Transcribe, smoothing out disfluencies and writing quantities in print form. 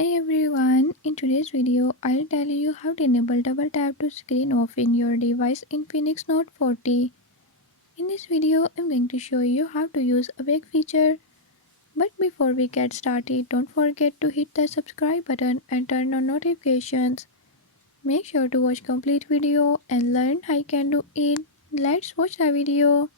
Hi everyone, in today's video I'll tell you how to enable double tap to screen off in your device Infinix Note 40. In this video I'm going to show you how to use a big feature. But before we get started, don't forget to hit the subscribe button and turn on notifications. Make sure to watch complete video and learn how you can do it. Let's watch the video.